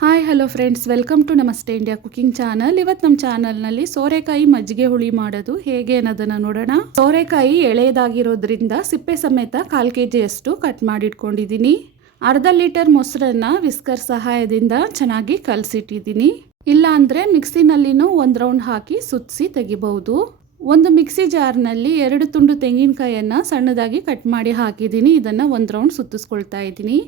Hi hello friends, welcome to Namaste India cooking channel. ಇವತ್ತು ನಮ್ಮ ಚಾನಲ್ನಲ್ಲಿ ಸೋರೆಕಾಯಿ ಮಜ್ಜಿಗೆ ಹುಳಿ ಮಾಡೋದು ಹೇಗೆ ಅನ್ನೋದನ್ನು ನೋಡೋಣ. ಸೋರೆಕಾಯಿ ಎಳೆಯದಾಗಿರೋದ್ರಿಂದ ಸಿಪ್ಪೆ ಸಮೇತ 1/4 kg ಕಟ್ ಮಾಡಿಟ್ಕೊಂಡಿದ್ದೀನಿ. ಅರ್ಧ ಲೀಟರ್ ಮೊಸರನ್ನ ವಿಸ್ಕರ್ ಸಹಾಯದಿಂದ ಚೆನ್ನಾಗಿ ಕಲಸಿಟ್ಟಿದ್ದೀನಿ. ಇಲ್ಲ ಅಂದರೆ ಮಿಕ್ಸಿನಲ್ಲಿನೂ 1 ರೌಂಡ್ ಹಾಕಿ ಸುತ್ತಿಸಿ ತೆಗಿಬಹುದು. ಒಂದು ಮಿಕ್ಸಿ ಜಾರ್ನಲ್ಲಿ 2 ತುಂಡು ತೆಂಗಿನಕಾಯಿಯನ್ನು ಸಣ್ಣದಾಗಿ ಕಟ್ ಮಾಡಿ ಹಾಕಿದ್ದೀನಿ. ಇದನ್ನು 1 ರೌಂಡ್ ಸುತ್ತಿಸ್ಕೊಳ್ತಾ ಇದ್ದೀನಿ.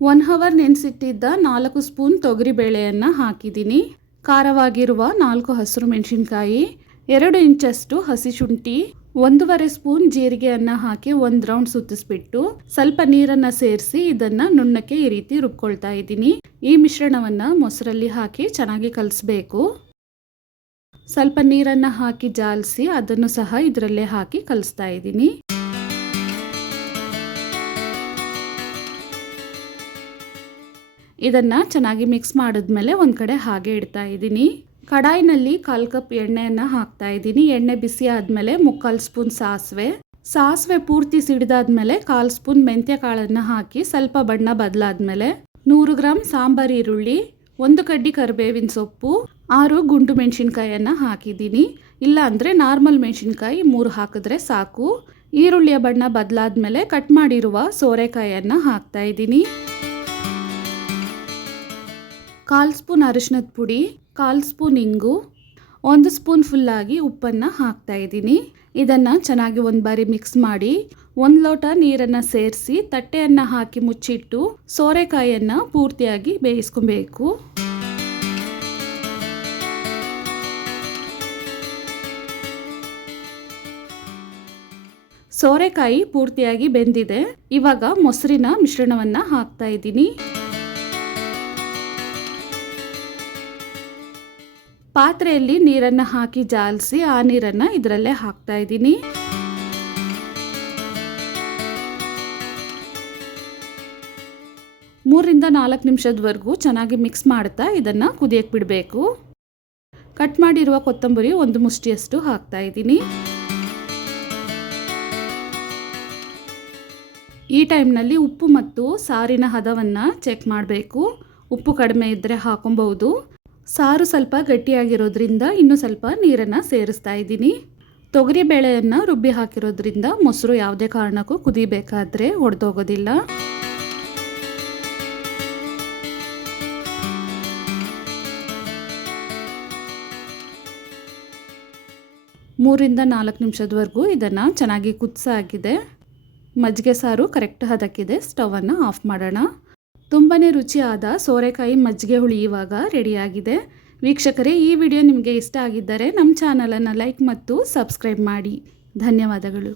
1 ಅವರ್ ನೆನೆಸಿಟ್ಟಿದ್ದ 4 ಸ್ಪೂನ್ ತೊಗರಿಬೇಳೆಯನ್ನು ಹಾಕಿದ್ದೀನಿ. ಖಾರವಾಗಿರುವ 4 ಹಸಿರು ಮೆಣಸಿನ್ಕಾಯಿ, 2 ಇಂಚಷ್ಟು ಹಸಿ ಶುಂಠಿ, 1.5 ಸ್ಪೂನ್ ಜೀರಿಗೆಯನ್ನು ಹಾಕಿ 1 ರೌಂಡ್ ಸುತ್ತಿಸ್ಬಿಟ್ಟು ಸ್ವಲ್ಪ ನೀರನ್ನು ಸೇರಿಸಿ ಇದನ್ನು ನುಣ್ಣಕ್ಕೆ ಈ ರೀತಿ ರುಬ್ಕೊಳ್ತಾ ಇದ್ದೀನಿ. ಈ ಮಿಶ್ರಣವನ್ನು ಮೊಸರಲ್ಲಿ ಹಾಕಿ ಚೆನ್ನಾಗಿ ಕಲಿಸ್ಬೇಕು. ಸ್ವಲ್ಪ ನೀರನ್ನು ಹಾಕಿ ಜಾಲಿಸಿ ಅದನ್ನು ಸಹ ಇದರಲ್ಲೇ ಹಾಕಿ ಕಲಿಸ್ತಾ ಇದ್ದೀನಿ. ಇದನ್ನು ಚೆನ್ನಾಗಿ ಮಿಕ್ಸ್ ಮಾಡಿದ್ಮೇಲೆ ಒಂದು ಕಡೆ ಹಾಗೆ ಇಡ್ತಾ ಇದ್ದೀನಿ. ಕಡಾಯಿನಲ್ಲಿ 1/4 ಕಪ್ ಎಣ್ಣೆಯನ್ನು ಹಾಕ್ತಾ ಇದ್ದೀನಿ. ಎಣ್ಣೆ ಬಿಸಿ ಆದಮೇಲೆ 3/4 ಸ್ಪೂನ್ ಸಾಸಿವೆ ಪೂರ್ತಿ ಸಿಡಿದಾದ್ಮೇಲೆ 1/4 ಸ್ಪೂನ್ ಮೆಂತ್ಯ ಕಾಳನ್ನು ಹಾಕಿ ಸ್ವಲ್ಪ ಬಣ್ಣ ಬದಲಾದ್ಮೇಲೆ 100 ಗ್ರಾಮ್ ಸಾಂಬಾರು ಈರುಳ್ಳಿ, 1 ಕಡ್ಡಿ ಕರಿಬೇವಿನ ಸೊಪ್ಪು, 6 ಗುಂಡು ಮೆಣಸಿನ್ಕಾಯನ್ನು ಹಾಕಿದ್ದೀನಿ. ಇಲ್ಲ ಅಂದರೆ ನಾರ್ಮಲ್ ಮೆಣಸಿನ್ಕಾಯಿ 3 ಹಾಕಿದ್ರೆ ಸಾಕು. ಈರುಳ್ಳಿಯ ಬಣ್ಣ ಬದಲಾದ್ಮೇಲೆ ಕಟ್ ಮಾಡಿರುವ ಸೋರೆಕಾಯಿಯನ್ನು ಹಾಕ್ತಾ ಇದ್ದೀನಿ. 1/4 ಸ್ಪೂನ್ ಅರಿಶಿನದ ಪುಡಿ, 1/4 ಸ್ಪೂನ್ ಇಂಗು, 1 ಸ್ಪೂನ್ ಫುಲ್ಲಾಗಿ ಉಪ್ಪನ್ನು ಹಾಕ್ತಾ ಇದ್ದೀನಿ. ಇದನ್ನು ಚೆನ್ನಾಗಿ ಒಂದು ಬಾರಿ ಮಿಕ್ಸ್ ಮಾಡಿ 1 ಲೋಟ ನೀರನ್ನು ಸೇರಿಸಿ ತಟ್ಟೆಯನ್ನು ಹಾಕಿ ಮುಚ್ಚಿಟ್ಟು ಸೋರೆಕಾಯಿಯನ್ನು ಪೂರ್ತಿಯಾಗಿ ಬೇಯಿಸ್ಕೊಬೇಕು. ಸೋರೆಕಾಯಿ ಪೂರ್ತಿಯಾಗಿ ಬೆಂದಿದೆ. ಇವಾಗ ಮೊಸರಿನ ಮಿಶ್ರಣವನ್ನು ಹಾಕ್ತಾ ಇದ್ದೀನಿ. ಪಾತ್ರೆಯಲ್ಲಿ ನೀರನ್ನು ಹಾಕಿ ಜಾಲಿಸಿ ಆ ನೀರನ್ನು ಇದರಲ್ಲೇ ಹಾಕ್ತಾ ಇದ್ದೀನಿ. ಮೂರರಿಂದ 4 ನಿಮಿಷದವರೆಗೂ ಚೆನ್ನಾಗಿ ಮಿಕ್ಸ್ ಮಾಡ್ತಾ ಇದನ್ನು ಕುದಿಯಕ್ಕೆ ಬಿಡಬೇಕು. ಕಟ್ ಮಾಡಿರುವ ಕೊತ್ತಂಬರಿ 1 ಮುಷ್ಟಿಯಷ್ಟು ಹಾಕ್ತಾ ಇದ್ದೀನಿ. ಈ ಟೈಮ್ನಲ್ಲಿ ಉಪ್ಪು ಮತ್ತು ಸಾರಿನ ಹದವನ್ನು ಚೆಕ್ ಮಾಡಬೇಕು. ಉಪ್ಪು ಕಡಿಮೆ ಇದ್ದರೆ ಹಾಕೊಬಹುದು. ಸಾರು ಸ್ವಲ್ಪ ಗಟ್ಟಿಯಾಗಿರೋದ್ರಿಂದ ಇನ್ನೂ ಸ್ವಲ್ಪ ನೀರನ್ನು ಸೇರಿಸ್ತಾ ಇದ್ದೀನಿ. ತೊಗರಿ ಬೇಳೆಯನ್ನು ರುಬ್ಬಿ ಹಾಕಿರೋದ್ರಿಂದ ಮೊಸರು ಯಾವುದೇ ಕಾರಣಕ್ಕೂ ಕುದಿಬೇಕಾದ್ರೆ ಒಡೆದೋಗೋದಿಲ್ಲ. ಮೂರರಿಂದ 4 ನಿಮಿಷದವರೆಗೂ ಇದನ್ನು ಚೆನ್ನಾಗಿ ಕುದಿಸಾಗಿದೆ. ಮಜ್ಜಿಗೆ ಸಾರು ಕರೆಕ್ಟ್ ಹದಕ್ಕಿದೆ. ಸ್ಟವನ್ನು ಆಫ್ ಮಾಡೋಣ. ತುಂಬಾ ರುಚಿಯಾದ ಸೋರೆಕಾಯಿ ಮಜ್ಜಿಗೆ ಹುಳಿ ಇವಾಗ ರೆಡಿಯಾಗಿದೆ. ವೀಕ್ಷಕರೇ, ಈ ವಿಡಿಯೋ ನಿಮಗೆ ಇಷ್ಟ ಆಗಿದ್ದರೆ ನಮ್ಮ ಚಾನಲನ್ನು ಲೈಕ್ ಮತ್ತು ಸಬ್ಸ್ಕ್ರೈಬ್ ಮಾಡಿ. ಧನ್ಯವಾದಗಳು.